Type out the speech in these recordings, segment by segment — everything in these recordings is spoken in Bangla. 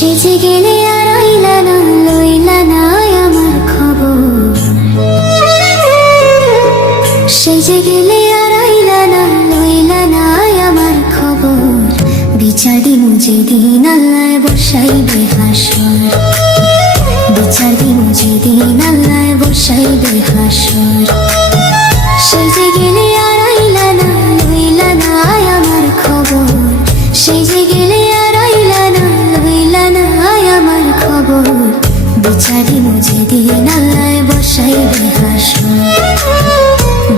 সেজে গেলে আর আইলা না, লইলা না আমার খবর। সেজে গেলে আর আইলা না, লইলা না আমার খবর। বিচার দিমু যেদিন আল্লাহ বসাইবে হাসর, বিচার দিমু যেদিন আল্লাহ বসাইবে হাসর। সেজে গেলে আর আইলা না, লইলা না আমার খবর। সেজে গেলে আর আইলা না, লইলা না আমার খবর। বিচার দিমু যেদিন আল্লাহ বসাইবে হাসর,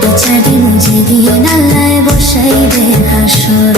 বিচার দিমু যেদিন আল্লাহ বসাইবে হাসর।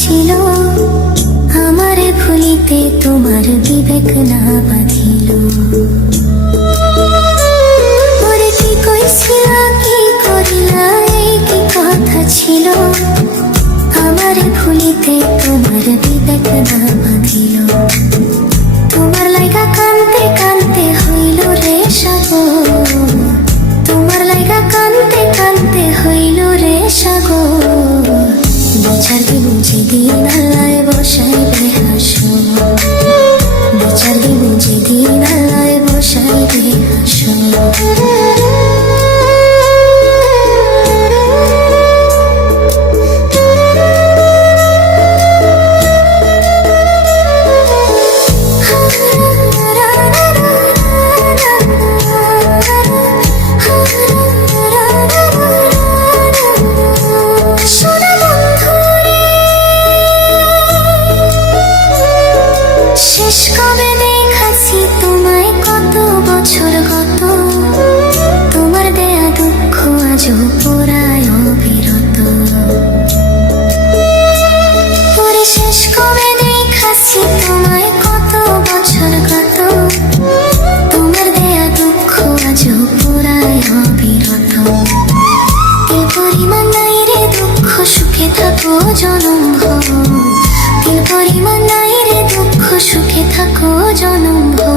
ছিল আমারে ভুলিতে তোমার বিবেক না বাঁধিল। ওরে কি কইছিল, কি করিলা, এই কি কথা ছিল আমারে ভুলিতে তোমার বিবেক না বাঁধিল। তোমার লাইগা কানতে কানতে হইল রে সাগর, তোমার লাইগা কানতে কানতে হইল রে সাগর। বিচার দিমু যেদিন আল্লাহ বসাইবে হাসর, বিচার দিমু যেদিন আল্লাহ বসাইবে হাসর। শেষ কবে দেখাছি তোমায়, কত বছর গত, তোমার দেয়া দুঃখ আজও পোড়ায় অবিরত। ওরে শেষ কবে দেখাছি তোমায়, কত বছর গত, তোমার দেয়া দুঃখ আজও পোড়ায় অবিরত। এ পরিমাণ নাই রে দুঃখ, সুখে থাকো জনমভর। এ পরিমাণ নাই রে দুঃখ, সুখে থাকো জনমভর।